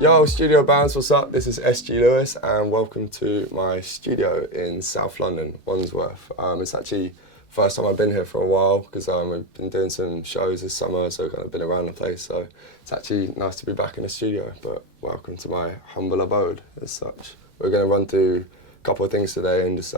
Yo, Studio Bounce, what's up? This is SG Lewis and welcome to my studio in South London, Wandsworth. It's actually the first time I've been here for a while because we've been doing some shows this summer, so I've kind of been around the place. So it's actually nice to be back in the studio, but welcome to my humble abode as such. We're going to run through a couple of things today and just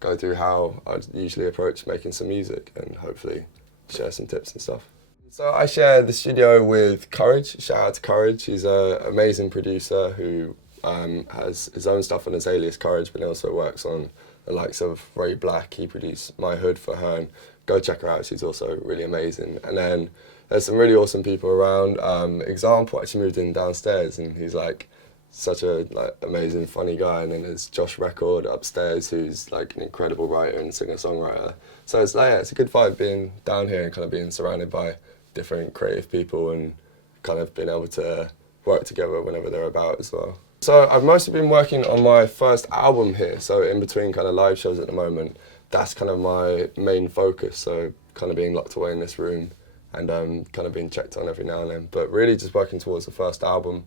go through how I usually approach making some music and hopefully share some tips and stuff. So I share the studio with Courage. Shout out to Courage. He's an amazing producer who has his own stuff on his alias Courage, but he also works on the likes of Ray Black. He produced My Hood for her, and go check her out. She's also really amazing. And then there's some really awesome people around. Example actually moved in downstairs, and he's like such a amazing, funny guy. And then there's Josh Record upstairs, who's like an incredible writer and singer-songwriter. So it's like, yeah, it's a good vibe being down here and kind of being surrounded by different creative people and kind of being able to work together whenever they're about as well. So I've mostly been working on my first album here, so in between kind of live shows at the moment, that's kind of my main focus, so kind of being locked away in this room and kind of being checked on every now and then, but really just working towards the first album,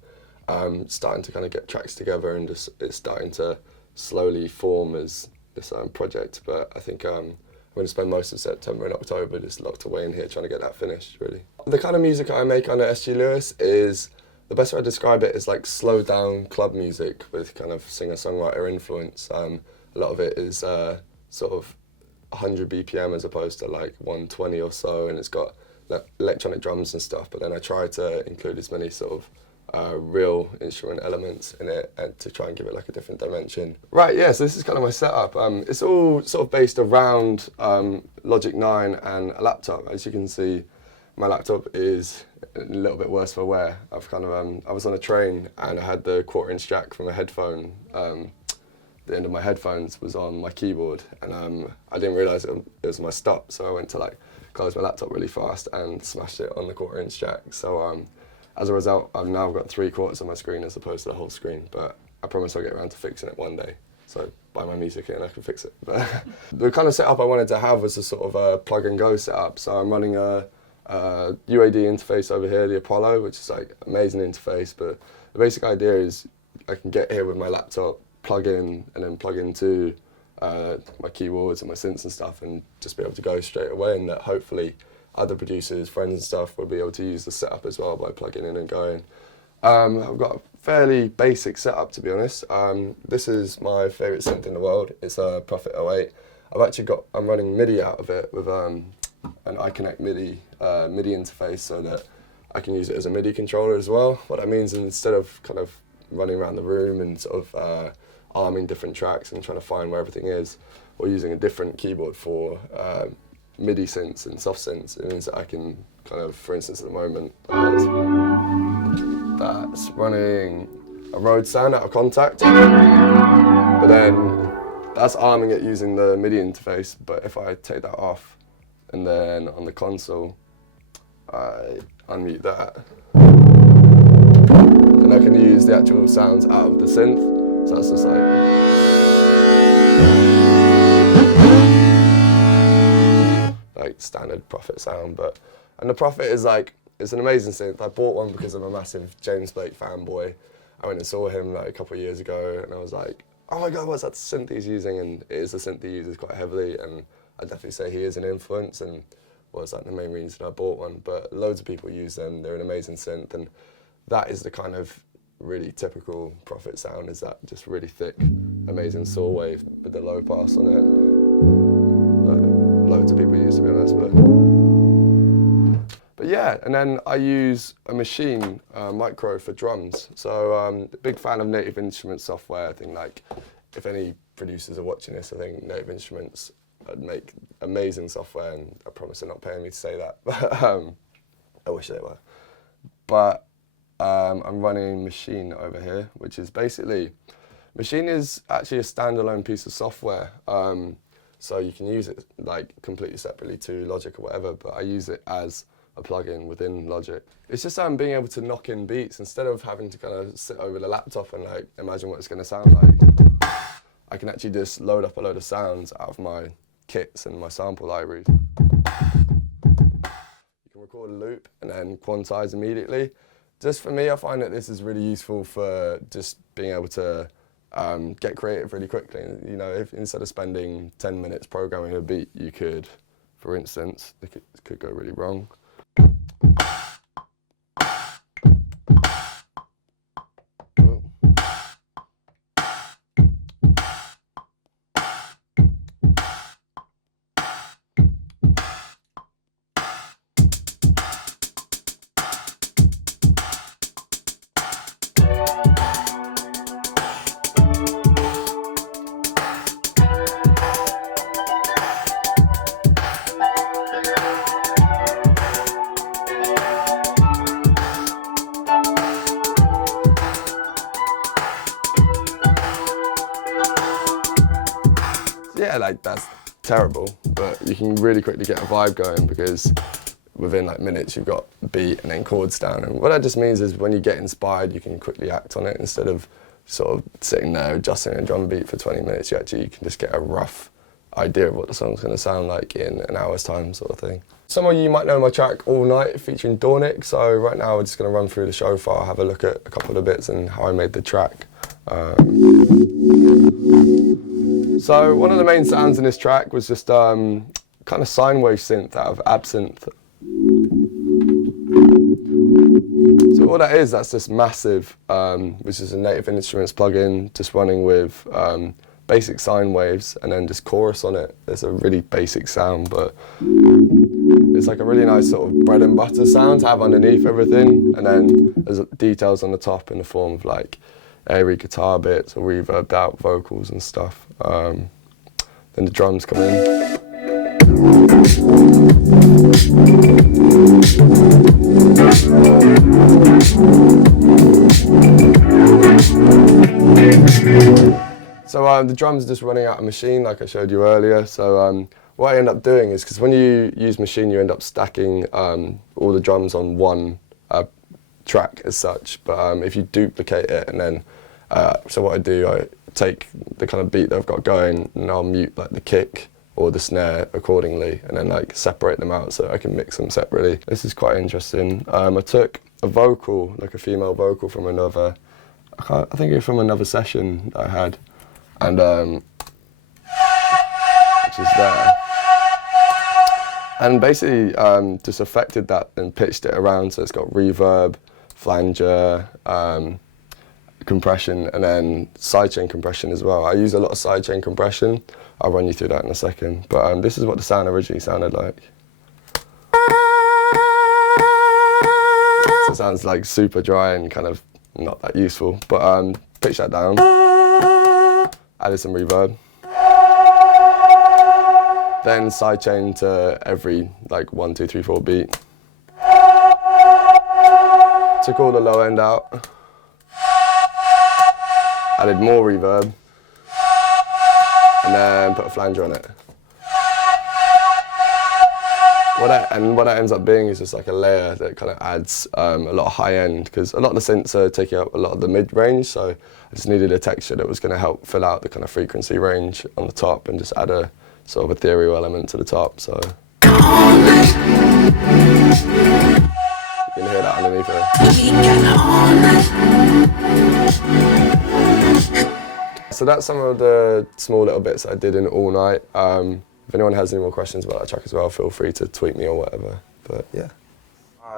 starting to kind of get tracks together and just it's starting to slowly form as this project, but I think I'm going to spend most of September and October just locked away in here trying to get that finished, really. The kind of music I make under SG Lewis is, the best way I describe it is like slowed down club music with kind of singer-songwriter influence. A lot of it is sort of 100 BPM as opposed to like 120 or so, and it's got electronic drums and stuff, but then I try to include as many sort of real instrument elements in it and to try and give it like a different dimension. Right, yeah, so this is kind of my setup. It's all sort of based around Logic 9 and a laptop. As you can see, my laptop is a little bit worse for wear. I've kind of, I was on a train and I had the 1/4-inch jack from a headphone. The end of my headphones was on my keyboard and I didn't realise it was my stop, so I went to like close my laptop really fast and smashed it on the 1/4-inch jack. So as a result, I've now got 3/4 of my screen as opposed to the whole screen, but I promise I'll get around to fixing it one day. So buy my music and I can fix it. But the kind of setup I wanted to have was a sort of a plug and go setup. So I'm running a UAD interface over here, the Apollo, which is like amazing interface. But the basic idea is I can get here with my laptop, plug in, and then plug into my keyboards and my synths and stuff, and just be able to go straight away. And that hopefully other producers, friends and stuff will be able to use the setup as well by plugging in and going. I've got a fairly basic setup, to be honest. This is my favourite synth in the world. It's a Prophet 08. I'm running MIDI out of it with an iConnect MIDI interface so that I can use it as a MIDI controller as well. What that means is instead of kind of running around the room and sort of arming different tracks and trying to find where everything is, or using a different keyboard for MIDI synths and soft synths, it means that I can kind of, for instance at the moment, that's running a Rhodes sound out of Contact, but then that's arming it using the MIDI interface, but if I take that off and then on the console I unmute that, and I can use the actual sounds out of the synth, so that's just like standard Prophet sound. And the Prophet is like, it's an amazing synth. I bought one because I'm a massive James Blake fanboy. I went and saw him like a couple of years ago and I was like, oh my god, what's that synth he's using? And it is the synth he uses quite heavily, and I'd definitely say he is an influence and was like the main reason I bought one. But loads of people use them, they're an amazing synth, and that is the kind of really typical Prophet sound, is that just really thick, amazing saw wave with the low pass on it. Loads of people use, to be honest, but yeah, and then I use a Machine Micro for drums. So big fan of Native Instruments software. I think like if any producers are watching this, I think Native Instruments make amazing software, and I promise they're not paying me to say that, but I wish they were. But I'm running Machine over here, which is basically, Machine is actually a standalone piece of software. So you can use it like completely separately to Logic or whatever, but I use it as a plugin within Logic. It's just being able to knock in beats instead of having to kind of sit over the laptop and like imagine what it's going to sound like. I can actually just load up a load of sounds out of my kits and my sample libraries. You can record a loop and then quantize immediately. Just for me, I find that this is really useful for just being able to get creative really quickly. You know, if instead of spending 10 minutes programming a beat, you could, for instance, it could go really wrong. Yeah, like that's terrible, but you can really quickly get a vibe going because within like minutes you've got beat and then chords down. And what that just means is when you get inspired, you can quickly act on it instead of sort of sitting there adjusting a drum beat for 20 minutes. You can just get a rough idea of what the song's going to sound like in an hour's time, sort of thing. Some of you might know my track All Night featuring Dornick. So right now we're just going to run through the show file, have a look at a couple of bits and how I made the track. So one of the main sounds in this track was just kind of sine wave synth out of Absinthe. So all that is, that's just Massive, which is a Native Instruments plugin, just running with basic sine waves and then just chorus on it. There's a really basic sound, but it's like a really nice sort of bread and butter sound to have underneath everything. And then there's details on the top in the form of like airy guitar bits or reverbed out vocals and stuff. Then the drums come in. So the drums are just running out of Machine like I showed you earlier. So what I end up doing is, because when you use Machine you end up stacking all the drums on one track as such, but if you duplicate it and then so what I do, I take the kind of beat that I've got going and I'll mute like the kick or the snare accordingly and then like separate them out so I can mix them separately. This is quite interesting. I took a vocal, like a female vocal from another, I think it was from another session that I had, and which is there. And basically just affected that and pitched it around so it's got reverb, flanger, compression and then sidechain compression as well. I use a lot of sidechain compression. I'll run you through that in a second. But this is what the sound originally sounded like. So it sounds like super dry and kind of not that useful. But pitch that down. Added some reverb. Then sidechain to every like 1, 2, 3, 4 beat. Took all the low end out. Added more reverb, and then put a flanger on it. What that ends up being is just like a layer that kind of adds a lot of high end, because a lot of the synths are taking up a lot of the mid range, so I just needed a texture that was going to help fill out the kind of frequency range on the top and just add a sort of ethereal element to the top. So you can hear that underneath it. So that's some of the small little bits I did in All Night. If anyone has any more questions about that track as well, feel free to tweet me or whatever. But yeah.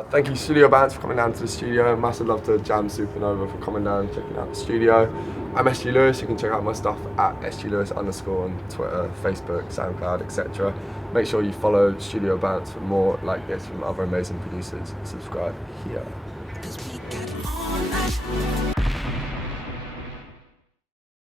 Thank you Studio Bounce for coming down to the studio. Massive love to Jamz Supernova for coming down and checking out the studio. I'm SG Lewis. You can check out my stuff at SGLewis_ on Twitter, Facebook, SoundCloud, etc. Make sure you follow Studio Bounce for more like this from other amazing producers. Subscribe here.